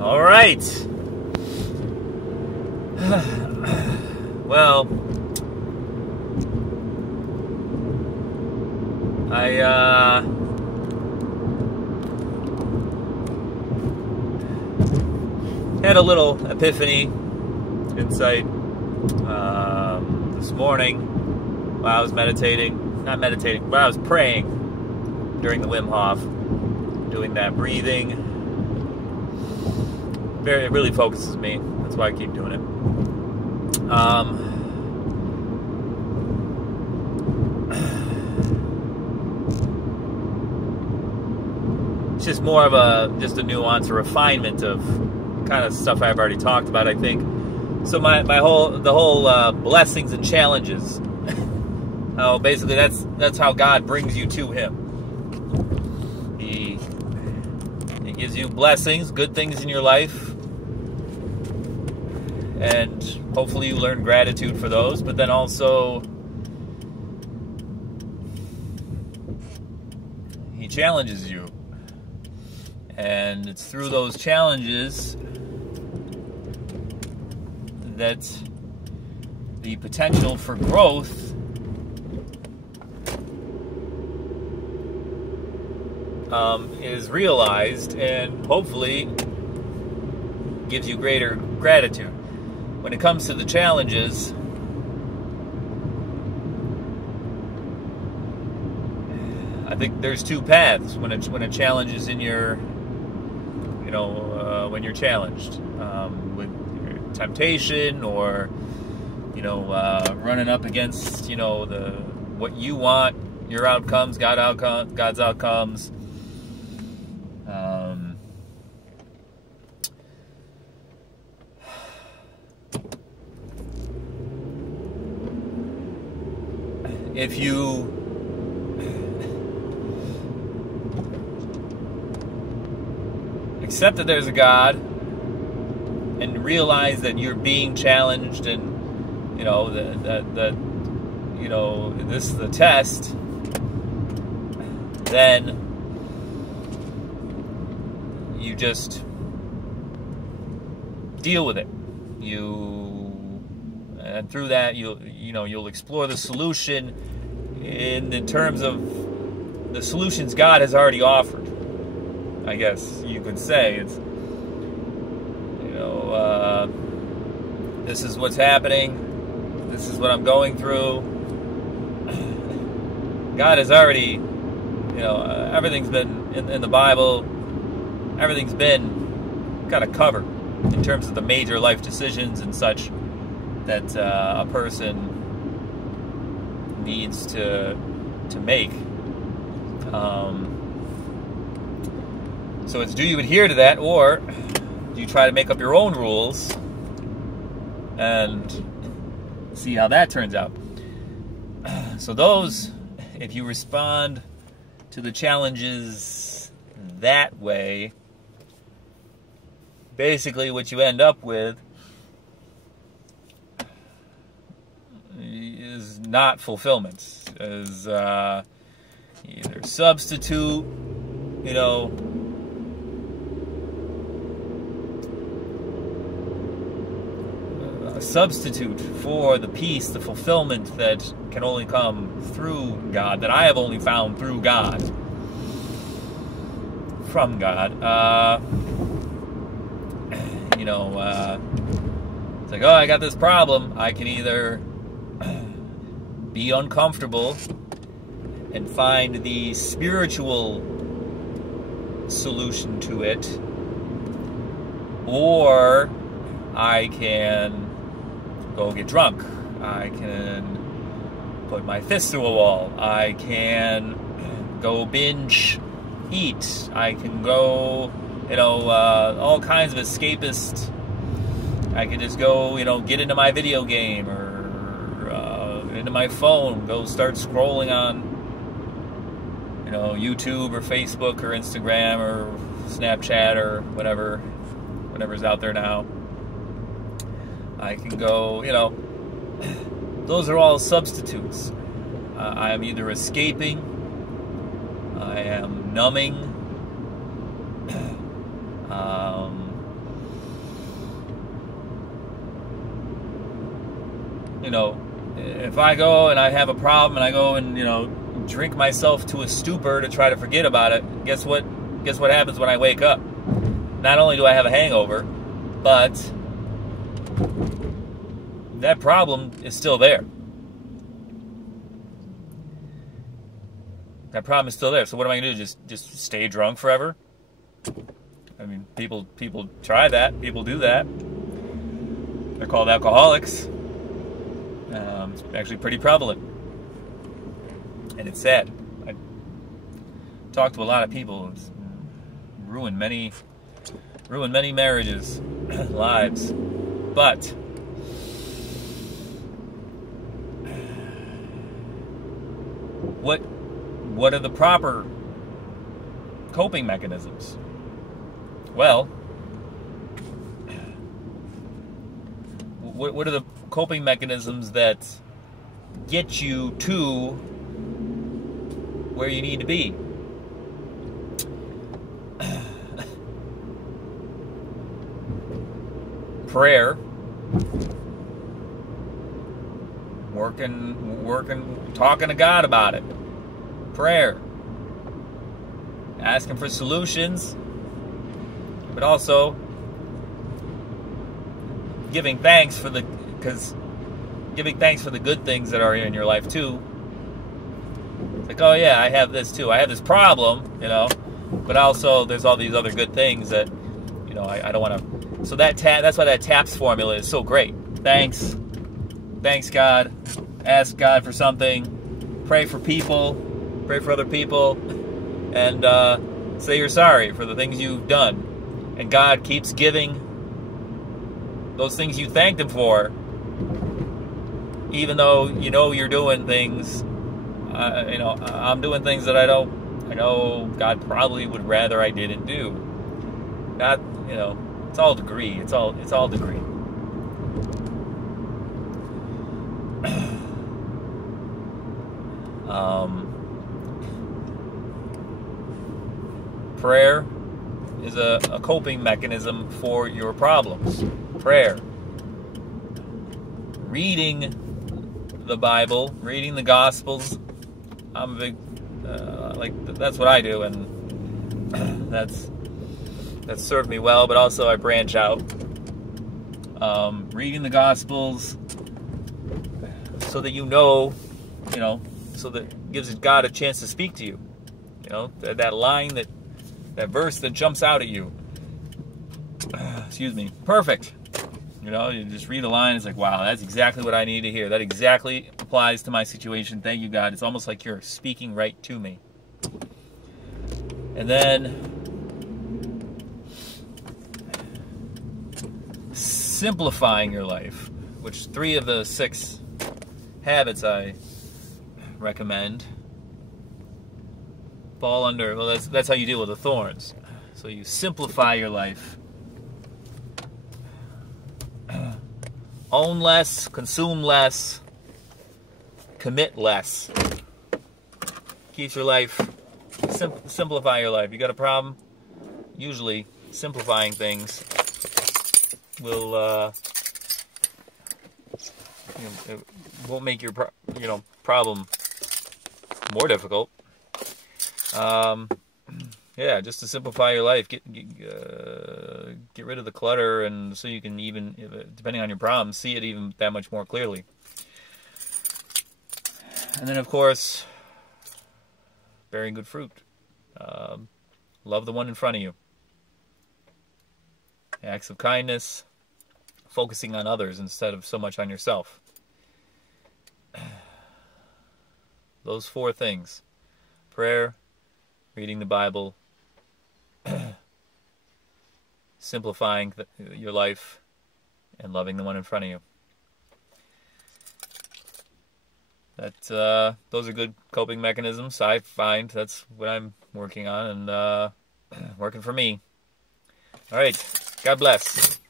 All right. Well, I had a little epiphany insight this morning while I was meditating. Not meditating, but I was praying during the Wim Hof, doing that breathing. It really focuses me. That's why I keep doing it. It's just more of a nuance or refinement of kind of stuff I've already talked about, I think. So the whole blessings and challenges. Basically that's how God brings you to Him. He gives you blessings, good things in your life, and hopefully you learn gratitude for those. But then also, He challenges you, and it's through those challenges that the potential for growth is realized, and hopefully gives you greater gratitude. When it comes to the challenges, I think there's two paths when a challenge is in your, when you're challenged with your temptation, or running up against what you want, your outcomes, God's outcomes. If you accept that there's a God and realize that you're being challenged, and this is the test, then you just deal with it. And through that, you'll explore the solution in terms of the solutions God has already offered. I guess you could say it's, this is what's happening. This is what I'm going through. God has already, everything's been in the Bible. Everything's been kind of covered in terms of the major life decisions and such that a person needs to make. So it's, do you adhere to that, or do you try to make up your own rules and see how that turns out? So those, if you respond to the challenges that way, basically what you end up with is not fulfillment, is either substitute, a substitute for the peace, the fulfillment that can only come through God, that I have only found through God, from God. It's like, I got this problem. I can either be uncomfortable and find the spiritual solution to it, or I can go get drunk. I can put my fist through a wall. I can go binge eat. I can go, all kinds of escapist. I can just go, get into my video game, or into my phone, go start scrolling on, YouTube or Facebook or Instagram or Snapchat or whatever's out there now. I can go, those are all substitutes. I am either escaping, I am numbing, you know, if I go and I have a problem and I go and, you know, drink myself to a stupor to try to forget about it, guess what happens when I wake up? Not only do I have a hangover, but that problem is still there. That problem is still there. So what am I going to do? Just stay drunk forever? I mean, people try that. People do that. They're called alcoholics. It's actually pretty prevalent. And it's sad. I talked to a lot of people. It's ruined many marriages, lives. But what are the proper coping mechanisms? Well, what are the coping mechanisms that get you to where you need to be? Prayer, working, talking to God about it. Prayer, asking for solutions, but also giving thanks for the good things that are in your life too. It's like, oh yeah, I have this too. I have this problem, you know, but also there's all these other good things that, you know, I don't want to. So that's why that TAPS formula is so great. Thanks God, ask God for something, pray for people, pray for other people, and say you're sorry for the things you've done. And God keeps giving those things you thanked Him for, even though you know you're doing things. You know, I'm doing things that I know God probably would rather I didn't do. Not, you know, it's all degree. It's all degree. Prayer is a coping mechanism for your problems. Prayer. Reading the Bible, reading the Gospels. I'm a big, that's what I do, and that's served me well, but also I branch out. Reading the Gospels so that you know, so that gives God a chance to speak to you. You know, that line, that verse that jumps out at you. Excuse me. Perfect. You know, you just read a line, it's like, wow, that's exactly what I need to hear. That exactly applies to my situation. Thank you, God. It's almost like you're speaking right to me. And then simplifying your life, which 3 of the 6 habits I recommend fall under, well, that's how you deal with the thorns. So you simplify your life. Own less, consume less, commit less. Keeps your life, simplify your life. You got a problem? Usually, simplifying things will, it won't make your problem more difficult. Yeah, just to simplify your life, get rid of the clutter, and so you can even, depending on your problem, see it even that much more clearly. And then, of course, bearing good fruit. Love the one in front of you. Acts of kindness, focusing on others instead of so much on yourself. Those 4 things: prayer, reading the Bible, simplifying your life, and loving the one in front of you. Those are good coping mechanisms. I find that's what I'm working on, and working for me. All right. God bless.